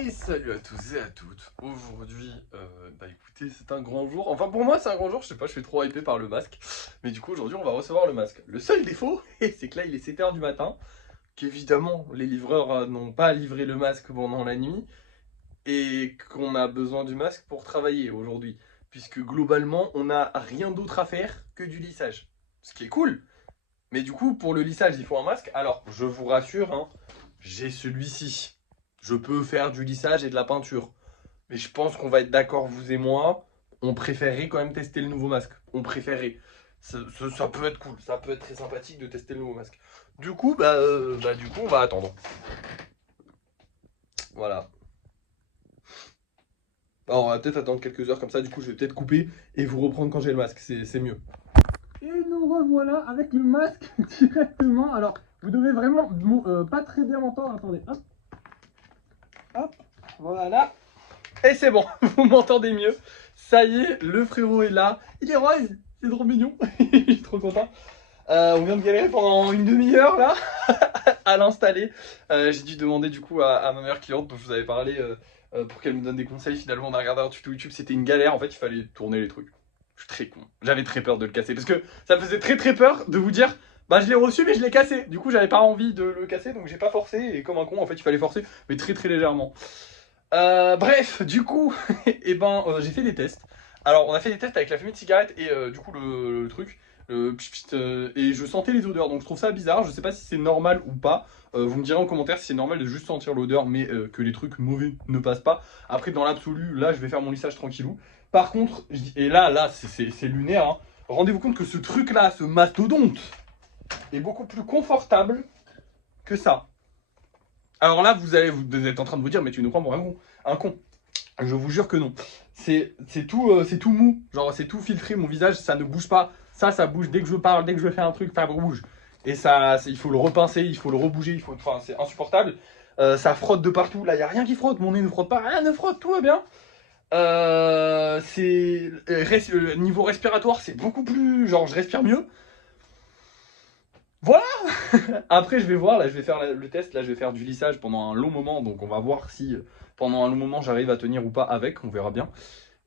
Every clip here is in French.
Et salut à tous et à toutes. Aujourd'hui, écoutez, c'est un grand jour. Enfin, pour moi, c'est un grand jour. Je sais pas, je suis trop hypé par le masque. Mais du coup, aujourd'hui, on va recevoir le masque. Le seul défaut, c'est que là, il est 7 h du matin. Qu'évidemment, les livreurs n'ont pas livré le masque pendant la nuit. Et qu'on a besoin du masque pour travailler aujourd'hui. Puisque globalement, on n'a rien d'autre à faire que du lissage. Ce qui est cool. Mais du coup, pour le lissage, il faut un masque. Alors, je vous rassure, hein, j'ai celui-ci. Je peux faire du lissage et de la peinture. Mais je pense qu'on va être d'accord, vous et moi, on préférerait quand même tester le nouveau masque. On préférerait. Ça peut être cool, ça peut être très sympathique de tester le nouveau masque. Du coup, on va attendre. Voilà. Alors, on va peut-être attendre quelques heures comme ça. Du coup, je vais peut-être couper et vous reprendre quand j'ai le masque. C'est mieux. Et nous revoilà avec le masque directement. Alors, vous devez vraiment pas très bien m'entendre. Attendez, hop. Hop, voilà. Et c'est bon, vous m'entendez mieux. Ça y est, le frérot est là. Il est rose, c'est trop mignon. Je suis trop content. On vient de galérer pendant une demi-heure là à l'installer. J'ai dû demander du coup à ma meilleure cliente dont je vous avais parlé pour qu'elle me donne des conseils. Finalement, on a regardé un tuto YouTube. C'était une galère. En fait, il fallait tourner les trucs. Je suis très con. J'avais très peur de le casser parce que ça me faisait très peur de vous dire. Bah, je l'ai reçu, mais je l'ai cassé. Du coup, j'avais pas envie de le casser, donc j'ai pas forcé. Et comme un con, en fait, il fallait forcer, mais très très légèrement. Bref, du coup, j'ai fait des tests. Alors, on a fait des tests avec la fumée de cigarette et du coup, le truc. Et je sentais les odeurs, donc je trouve ça bizarre. Je sais pas si c'est normal ou pas. Vous me direz en commentaire si c'est normal de juste sentir l'odeur, mais que les trucs mauvais ne passent pas. Après, dans l'absolu, là, je vais faire mon lissage tranquillou. Par contre, et là, c'est lunaire. Hein. Rendez-vous compte que ce truc-là, ce mastodonte, est beaucoup plus confortable que ça. Alors là, vous êtes en train de vous dire, mais tu nous prends pour un con. Je vous jure que non. C'est tout mou. Genre, c'est tout filtré. Mon visage, ça ne bouge pas. Ça bouge. Dès que je parle, dès que je fais un truc, ça bouge. Et ça, il faut le repincer, il faut le rebouger. Enfin, c'est insupportable. Ça frotte de partout. Là, il n'y a rien qui frotte. Mon nez ne frotte pas. Rien ne frotte. Tout va bien. Niveau respiratoire, c'est beaucoup plus. Genre, je respire mieux. Voilà. Après, je vais voir, là, je vais faire le test, là, je vais faire du lissage pendant un long moment, donc on va voir si pendant un long moment j'arrive à tenir ou pas avec, on verra bien.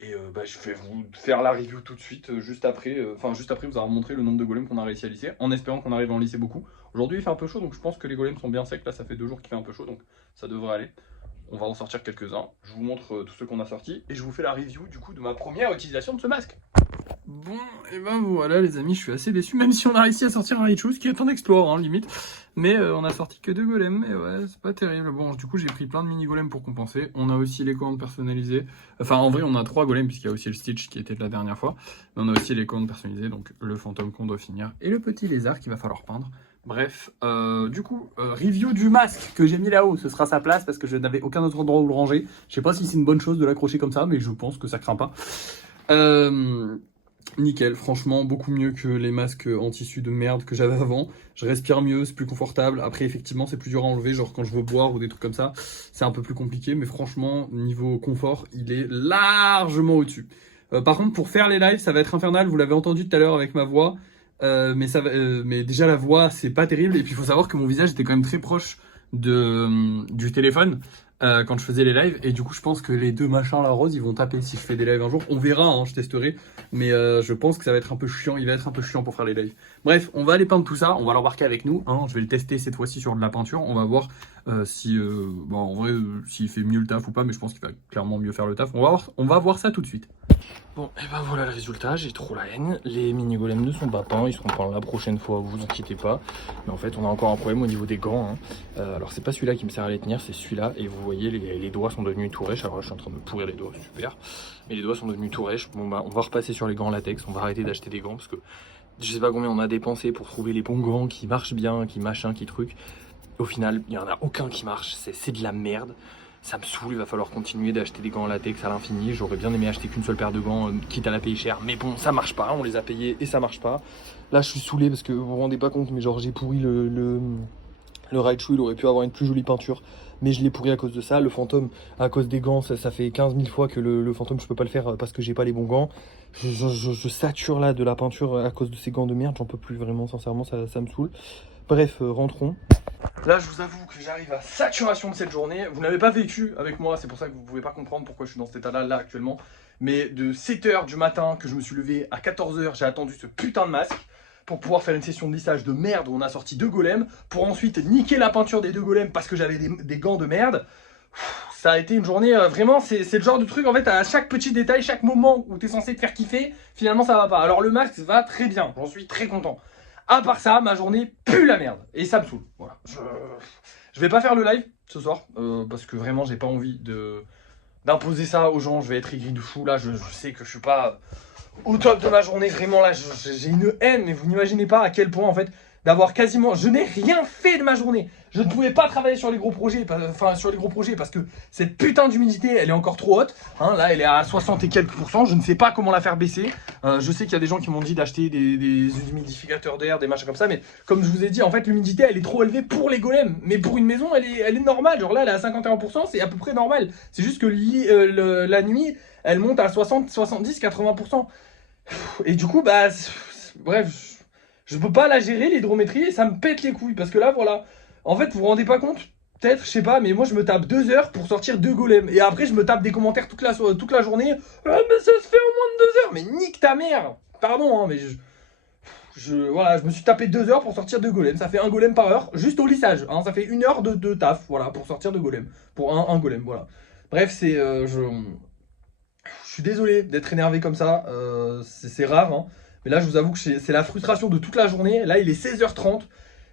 Et je vais vous faire la review tout de suite, juste après vous avoir montré le nombre de golems qu'on a réussi à lisser, en espérant qu'on arrive à en lisser beaucoup. Aujourd'hui il fait un peu chaud, donc je pense que les golems sont bien secs, là ça fait 2 jours qu'il fait un peu chaud, donc ça devrait aller. On va en sortir quelques-uns, je vous montre tous ceux qu'on a sortis, et je vous fais la review du coup de ma première utilisation de ce masque. Bon, et ben voilà les amis, je suis assez déçu, même si on a réussi à sortir un Richu, ce qui est un exploit, hein, limite. Mais on a sorti que 2 golems, et ouais, c'est pas terrible. Bon, du coup j'ai pris plein de mini golems pour compenser. On a aussi les commandes personnalisées. Enfin, en vrai, on a 3 golems, puisqu'il y a aussi le Stitch qui était de la dernière fois. Mais on a aussi les commandes personnalisées, donc le fantôme qu'on doit finir, et le petit lézard qu'il va falloir peindre. Bref, review du masque que j'ai mis là-haut, ce sera sa place, parce que je n'avais aucun autre endroit où le ranger. Je sais pas si c'est une bonne chose de l'accrocher comme ça, mais je pense que ça craint pas. Nickel, franchement, beaucoup mieux que les masques en tissu de merde que j'avais avant. Je respire mieux, c'est plus confortable. Après, effectivement, c'est plus dur à enlever, genre quand je veux boire ou des trucs comme ça, c'est un peu plus compliqué. Mais franchement, niveau confort, il est largement au-dessus. Par contre, pour faire les lives, ça va être infernal. Vous l'avez entendu tout à l'heure avec ma voix. Mais déjà, la voix, c'est pas terrible. Et puis, il faut savoir que mon visage était quand même très proche du téléphone. Quand je faisais les lives, et du coup je pense que les deux machins là rose ils vont taper si je fais des lives un jour, on verra, hein, je testerai, mais je pense que ça va être un peu chiant, il va être un peu chiant pour faire les lives. Bref, on va aller peindre tout ça, on va l'embarquer avec nous, hein. Je vais le tester cette fois-ci sur de la peinture, on va voir en vrai s'il fait mieux le taf ou pas, mais je pense qu'il va clairement mieux faire le taf, on va voir ça tout de suite. Bon, et ben voilà le résultat, j'ai trop la haine. Les mini golems ne sont pas peints, ils seront peints la prochaine fois, vous inquiétez pas. Mais en fait, on a encore un problème au niveau des gants. Hein. Alors, c'est pas celui-là qui me sert à les tenir, c'est celui-là. Et vous voyez, les doigts sont devenus tout rêches. Alors là, je suis en train de me pourrir les doigts, super. Mais les doigts sont devenus tout rêches. Bon, bah, on va repasser sur les gants latex, on va arrêter d'acheter des gants parce que je sais pas combien on a dépensé pour trouver les bons gants qui marchent bien, qui machin, qui truc. Au final, il y en a aucun qui marche, c'est de la merde. Ça me saoule, il va falloir continuer d'acheter des gants en latex à l'infini. J'aurais bien aimé acheter qu'une seule paire de gants, quitte à la payer cher. Mais bon, ça marche pas, on les a payés et ça marche pas. Là, je suis saoulé parce que vous vous rendez pas compte, mais genre j'ai pourri le Raichu, il aurait pu avoir une plus jolie peinture. Mais je l'ai pourri à cause de ça. Le fantôme, à cause des gants, ça fait 15 000 fois que le fantôme, je peux pas le faire parce que j'ai pas les bons gants. Je sature là de la peinture à cause de ces gants de merde. J'en peux plus vraiment, sincèrement, ça me saoule. Bref, rentrons. Là, je vous avoue que j'arrive à saturation de cette journée. Vous n'avez pas vécu avec moi, c'est pour ça que vous ne pouvez pas comprendre pourquoi je suis dans cet état-là là actuellement. Mais de 7h du matin que je me suis levé à 14h, j'ai attendu ce putain de masque pour pouvoir faire une session de lissage de merde où on a sorti 2 golems, pour ensuite niquer la peinture des 2 golems parce que j'avais des gants de merde. Ça a été une journée, vraiment, c'est le genre de truc, en fait, à chaque petit détail, chaque moment où t'es censé te faire kiffer, finalement ça va pas. Alors le masque va très bien, j'en suis très content. À part ça, ma journée pue la merde, et ça me saoule. Voilà. Je vais pas faire le live ce soir, parce que vraiment j'ai pas envie d'imposer ça aux gens, je vais être aigri de fou, là, je sais que je suis pas au top de ma journée, vraiment là, j'ai une haine, mais vous n'imaginez pas à quel point, en fait, d'avoir quasiment... Je n'ai rien fait de ma journée. Je ne pouvais pas travailler sur les gros projets, parce que cette putain d'humidité, elle est encore trop haute. Hein, là, elle est à 60 et quelques %. Je ne sais pas comment la faire baisser. Je sais qu'il y a des gens qui m'ont dit d'acheter des humidificateurs d'air, des machins comme ça. Mais comme je vous ai dit, en fait, l'humidité, elle est trop élevée pour les golems. Mais pour une maison, elle est normale. Genre là, elle est à 51 %, c'est à peu près normal. C'est juste que la nuit, elle monte à 60, 70, 80 %. Et du coup, bah... Bref... Je peux pas la gérer, l'hydrométrie, et ça me pète les couilles. Parce que là, voilà. En fait, vous vous rendez pas compte? Peut-être, je sais pas, mais moi, je me tape 2 heures pour sortir 2 golems. Et après, je me tape des commentaires toute la journée. Ah, mais ça se fait en moins de 2 heures. Mais nique ta mère! Pardon, hein, mais voilà, je me suis tapé 2 heures pour sortir 2 golems. Ça fait 1 golem par heure, juste au lissage. Hein, ça fait 1 heure de taf, voilà, pour sortir 2 golems. Pour un golem, voilà. Bref, c'est... je suis désolé d'être énervé comme ça. C'est rare, hein. Mais là, je vous avoue que c'est la frustration de toute la journée. Là, il est 16h30.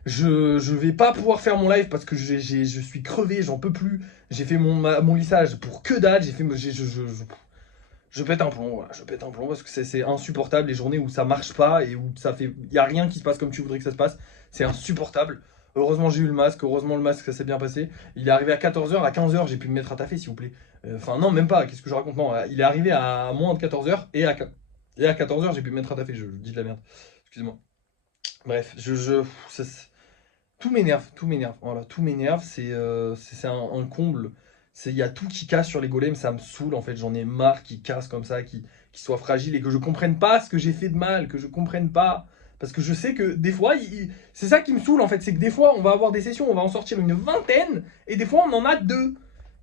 Je vais pas pouvoir faire mon live parce que je suis crevé, j'en peux plus. J'ai fait mon lissage pour que dalle. Je pète un plomb, voilà. Je pète un plomb parce que c'est insupportable. Les journées où ça marche pas et où il n'y a rien qui se passe comme tu voudrais que ça se passe. C'est insupportable. Heureusement, j'ai eu le masque. Heureusement, le masque, ça s'est bien passé. Il est arrivé à 14h. À 15h, j'ai pu me mettre à taffer, s'il vous plaît. Enfin, non, même pas. Qu'est-ce que je raconte? Non, il est arrivé à moins de 14h et à 14h, j'ai pu me mettre à taffer, je dis de la merde. Excusez-moi. Bref, tout m'énerve, voilà, tout m'énerve, c'est un comble. Il y a tout qui casse sur les golems, ça me saoule en fait, j'en ai marre qu'ils cassent comme ça, qu'ils soient fragiles et que je comprenne pas ce que j'ai fait de mal, que je comprenne pas. Parce que je sais que des fois, c'est ça qui me saoule en fait, c'est que des fois on va avoir des sessions, on va en sortir une vingtaine, et des fois on en a 2.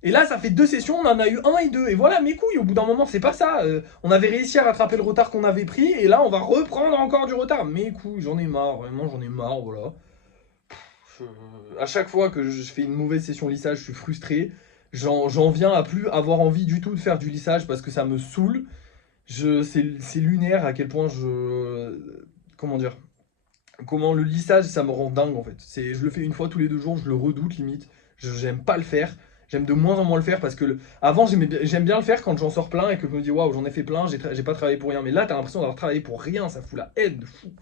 Et là, ça fait 2 sessions, on en a eu 1 et 2. Et voilà, mes couilles, au bout d'un moment, c'est pas ça. On avait réussi à rattraper le retard qu'on avait pris, et là, on va reprendre encore du retard. Mes couilles, j'en ai marre, vraiment, j'en ai marre, voilà. À chaque fois que je fais une mauvaise session lissage, je suis frustré. J'en viens à plus avoir envie du tout de faire du lissage parce que ça me saoule. C'est lunaire à quel point comment dire? Comment le lissage, ça me rend dingue, en fait. Je le fais une fois tous les 2 jours, je le redoute, limite. J'aime pas le faire. J'aime de moins en moins le faire parce que avant j'aime bien le faire quand j'en sors plein et que je me dis waouh, j'en ai fait plein, j'ai pas travaillé pour rien. Mais là t'as l'impression d'avoir travaillé pour rien, ça fout la haine de fou.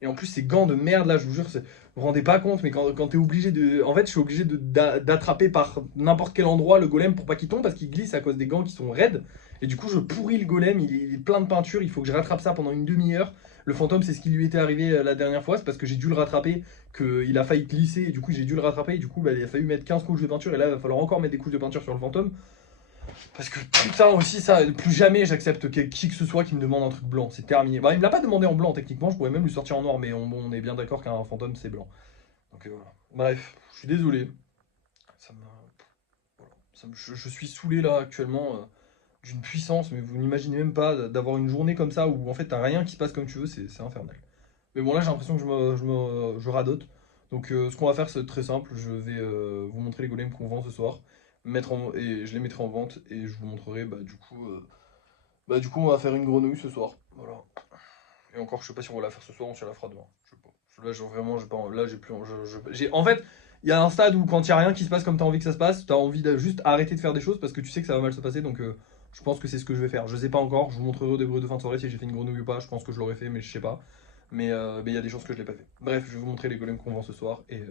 Et en plus ces gants de merde là, je vous jure, vous vous rendez pas compte, mais quand t'es obligé de... En fait je suis obligé d'attraper par n'importe quel endroit le golem pour pas qu'il tombe parce qu'il glisse à cause des gants qui sont raides. Et du coup je pourris le golem, il est plein de peinture, il faut que je rattrape ça pendant une demi-heure. Le fantôme, c'est ce qui lui était arrivé la dernière fois, c'est parce que j'ai dû le rattraper, qu'il a failli glisser, et du coup j'ai dû le rattraper, et du coup bah, il a fallu mettre 15 couches de peinture, et là il va falloir encore mettre des couches de peinture sur le fantôme. Parce que putain aussi ça, plus jamais j'accepte qui que ce soit qui me demande un truc blanc, c'est terminé. Bah il me l'a pas demandé en blanc techniquement, je pourrais même lui sortir en noir, mais on est bien d'accord qu'un fantôme c'est blanc. Donc voilà. Bref, je suis désolé. Je suis saoulé là actuellement. D'une puissance, mais vous n'imaginez même pas d'avoir une journée comme ça où en fait t'as rien qui se passe comme tu veux, c'est infernal. Mais bon là j'ai l'impression que je radote. Donc ce qu'on va faire c'est très simple, je vais vous montrer les golems qu'on vend ce soir, et je les mettrai en vente et je vous montrerai du coup on va faire une grenouille ce soir. Voilà. Et encore je sais pas si on va la faire ce soir ou si on la fera demain. Je sais pas. Là vraiment j'ai pas. Là j'ai plus. En fait, il y a un stade où quand il n'y a rien qui se passe comme tu as envie que ça se passe, tu as envie de juste arrêter de faire des choses parce que tu sais que ça va mal se passer donc. Je pense que c'est ce que je vais faire. Je sais pas encore. Je vous montrerai au débrief de fin de soirée si j'ai fait une grenouille ou pas. Je pense que je l'aurais fait, mais je sais pas. Mais il y a des chances que je l'ai pas fait. Bref, je vais vous montrer les golems qu'on vend ce soir et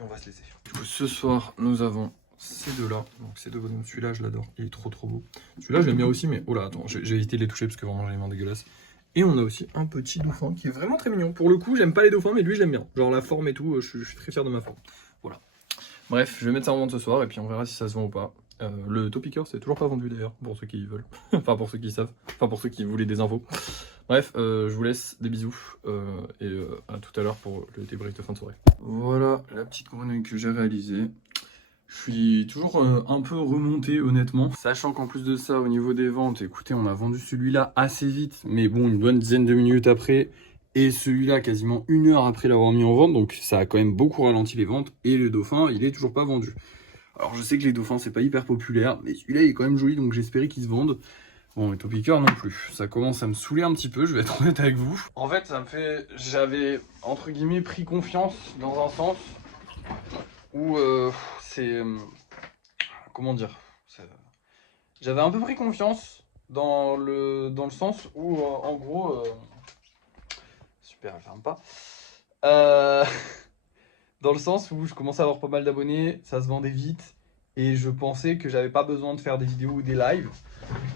on va se laisser. Du coup, ce soir, nous avons ces deux-là. Donc ces 2 golems. Celui-là, je l'adore. Il est trop beau. Celui-là, je l'aime bien aussi, mais oh là, attends, j'ai évité de les toucher parce que vraiment j'ai les mains dégueulasses. Et on a aussi un petit dauphin qui est vraiment très mignon. Pour le coup, j'aime pas les dauphins, mais lui, je l'aime bien. Genre la forme et tout, je suis très fier de ma forme. Voilà. Bref, je vais mettre ça en vente ce soir et puis on verra si ça se vend ou pas. Le Topicker, c'est toujours pas vendu d'ailleurs, pour ceux qui veulent. Enfin, pour ceux qui savent. Enfin, pour ceux qui voulaient des infos. Bref, je vous laisse, des bisous. Et à tout à l'heure pour le débrief de fin de soirée. Voilà la petite grenouille que j'ai réalisée. Je suis toujours un peu remonté, honnêtement. Sachant qu'en plus de ça, au niveau des ventes, écoutez, on a vendu celui-là assez vite. Mais bon, une bonne dizaine de minutes après. Et celui-là, quasiment 1 heure après l'avoir mis en vente. Donc ça a quand même beaucoup ralenti les ventes. Et le dauphin, il est toujours pas vendu. Alors je sais que les dauphins c'est pas hyper populaire, mais celui-là il est quand même joli donc j'espérais qu'il se vende. Bon, les topiqueurs non plus. Ça commence à me saouler un petit peu, je vais être honnête avec vous. En fait, ça me fait... J'avais, entre guillemets, pris confiance dans un sens où c'est... comment dire J'avais un peu pris confiance dans le sens où, en gros... super, elle ferme pas. Dans le sens où je commençais à avoir pas mal d'abonnés, ça se vendait vite, et je pensais que j'avais pas besoin de faire des vidéos ou des lives.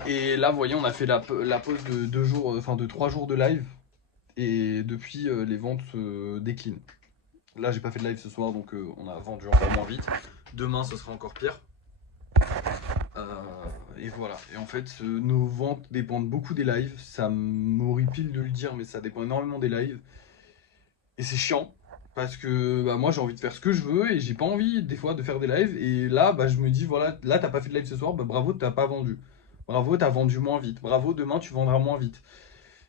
Et là, vous voyez, on a fait la pause de 2 jours, enfin de 3 jours de live, et depuis, les ventes déclinent. Là, j'ai pas fait de live ce soir, donc on a vendu encore moins vite. Demain, ce sera encore pire. Et voilà. Et en fait, nos ventes dépendent beaucoup des lives. Ça m'horripile de le dire, mais ça dépend énormément des lives. Et c'est chiant. Parce que bah, moi j'ai envie de faire ce que je veux et j'ai pas envie des fois de faire des lives. Et là bah, je me dis voilà, là t'as pas fait de live ce soir, bah, bravo t'as pas vendu. Bravo t'as vendu moins vite. Bravo demain tu vendras moins vite.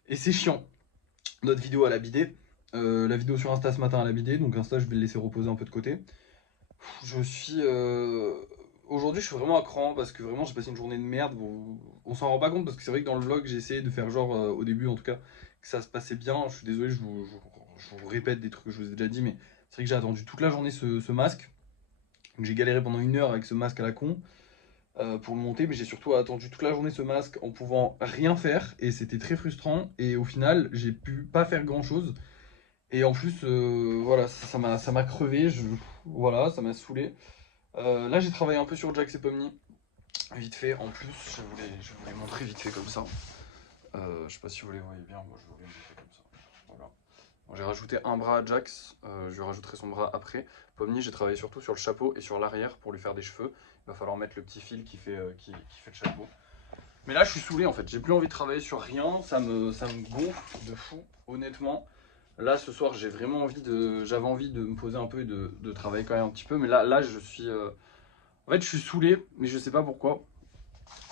Et c'est chiant. Notre vidéo elle a bidé. La vidéo sur Insta ce matin elle a bidé. Donc Insta je vais le laisser reposer un peu de côté. Je suis... Aujourd'hui je suis vraiment à cran parce que vraiment j'ai passé une journée de merde. Bon, on s'en rend pas compte parce que c'est vrai que dans le vlog j'ai essayé de faire genre au début en tout cas que ça se passait bien. Je suis désolé, je vous répète des trucs que je vous ai déjà dit, mais c'est vrai que j'ai attendu toute la journée ce masque. J'ai galéré pendant 1 heure avec ce masque à la con pour le monter, mais j'ai surtout attendu toute la journée ce masque en pouvant rien faire et c'était très frustrant. Et au final, j'ai pu pas faire grand chose. Et en plus, voilà, ça m'a crevé. Voilà, ça m'a saoulé. Là, j'ai travaillé un peu sur Jax et Pomni, vite fait. En plus, je voulais montrer vite fait comme ça. Je sais pas si vous les voyez bien, moi je voulais montrer comme ça. Voilà. Bon, j'ai rajouté un bras à Jax, je lui rajouterai son bras après. Pomni, j'ai travaillé surtout sur le chapeau et sur l'arrière pour lui faire des cheveux. Il va falloir mettre le petit fil qui fait le chapeau. Mais là, je suis saoulé en fait. J'ai plus envie de travailler sur rien. Ça me gonfle de fou, honnêtement. Là, ce soir, j'avais envie de me poser un peu et de travailler quand même un petit peu. Mais là je suis... En fait, je suis saoulé, mais je sais pas pourquoi.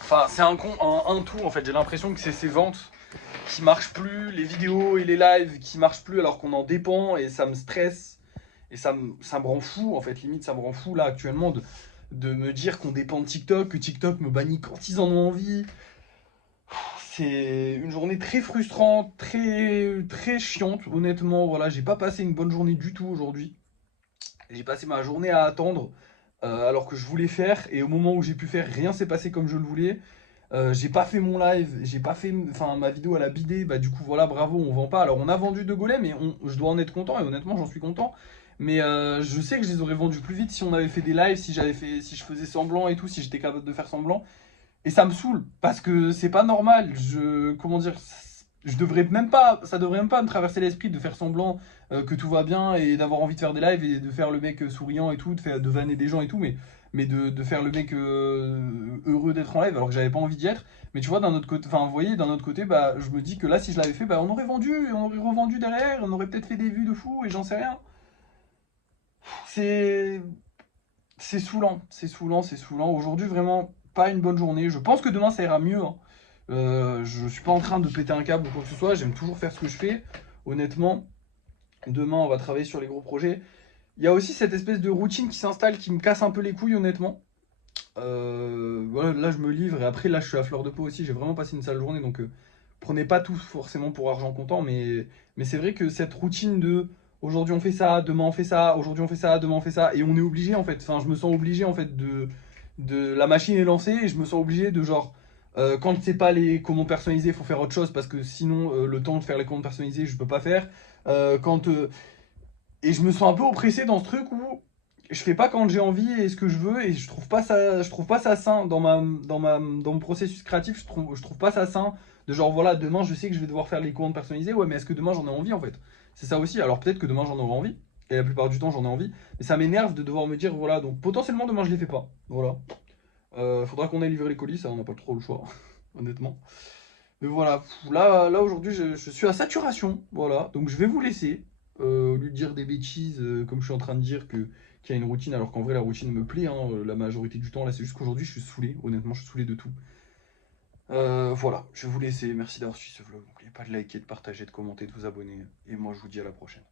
Enfin, c'est un tout en fait. J'ai l'impression que c'est ces ventes qui marchent plus, les vidéos et les lives qui marchent plus alors qu'on en dépend et ça me stresse et ça me rend fou en fait, limite ça me rend fou là actuellement de me dire qu'on dépend de TikTok, que TikTok me bannit quand ils en ont envie. C'est une journée très frustrante, très chiante honnêtement, voilà, j'ai pas passé une bonne journée du tout aujourd'hui. J'ai passé ma journée à attendre alors que je voulais faire et au moment où j'ai pu faire, rien s'est passé comme je le voulais. J'ai pas fait mon live, j'ai pas fait, enfin ma vidéo elle a bidé, bah du coup voilà bravo on vend pas. Alors on a vendu 2 golems mais je dois en être content et honnêtement j'en suis content. Mais je sais que je les aurais vendus plus vite si on avait fait des lives, si je faisais semblant et tout, si j'étais capable de faire semblant. Et ça me saoule parce que c'est pas normal. Comment dire, je devrais même pas, ça devrait même pas me traverser l'esprit de faire semblant que tout va bien et d'avoir envie de faire des lives et de faire le mec souriant et tout, de vanner des gens et tout, mais de faire le mec heureux d'être en live alors que j'avais pas envie d'y être. Mais tu vois, d'un autre côté, enfin, vous voyez, d'un autre côté, bah, je me dis que là, si je l'avais fait, bah, on aurait vendu et on aurait revendu derrière, on aurait peut-être fait des vues de fou et j'en sais rien. C'est c'est saoulant, c'est saoulant, c'est saoulant. Aujourd'hui, vraiment, pas une bonne journée. Je pense que demain, ça ira mieux, hein. Je suis pas en train de péter un câble ou quoi que ce soit. J'aime toujours faire ce que je fais. Honnêtement, demain, on va travailler sur les gros projets. Il y a aussi cette espèce de routine qui s'installe qui me casse un peu les couilles, honnêtement. Voilà, là, je me livre et après, là, je suis à fleur de peau aussi. J'ai vraiment passé une sale journée, donc prenez pas tout forcément pour argent comptant, mais c'est vrai que cette routine de aujourd'hui on fait ça, demain on fait ça, aujourd'hui on fait ça, demain on fait ça, et on est obligé en fait, enfin je me sens obligé en fait la machine est lancée et je me sens obligé de genre quand c'est pas les commandes personnalisées, il faut faire autre chose parce que sinon le temps de faire les commandes personnalisées je peux pas faire. Quand et je me sens un peu oppressé dans ce truc où je fais pas quand j'ai envie et ce que je veux et je trouve pas ça sain dans mon processus créatif, je trouve pas ça sain de genre voilà, demain je sais que je vais devoir faire les commandes personnalisées, ouais, mais est-ce que demain j'en ai envie en fait? C'est ça aussi. Alors peut-être que demain j'en aurai envie et la plupart du temps j'en ai envie, mais ça m'énerve de devoir me dire voilà, donc potentiellement demain je les fais pas. Voilà. Faudra qu'on aille livrer les colis, ça on n'a pas trop le choix, honnêtement. Mais voilà, là aujourd'hui je suis à saturation, voilà, donc je vais vous laisser. Au lieu de dire des bêtises, comme je suis en train de dire qu'il y a une routine, alors qu'en vrai la routine me plaît, hein, la majorité du temps, là c'est juste qu'aujourd'hui je suis saoulé, honnêtement je suis saoulé de tout. Voilà, je vais vous laisser, merci d'avoir suivi ce vlog, n'oubliez pas de liker, de partager, de commenter, de vous abonner, et moi je vous dis à la prochaine.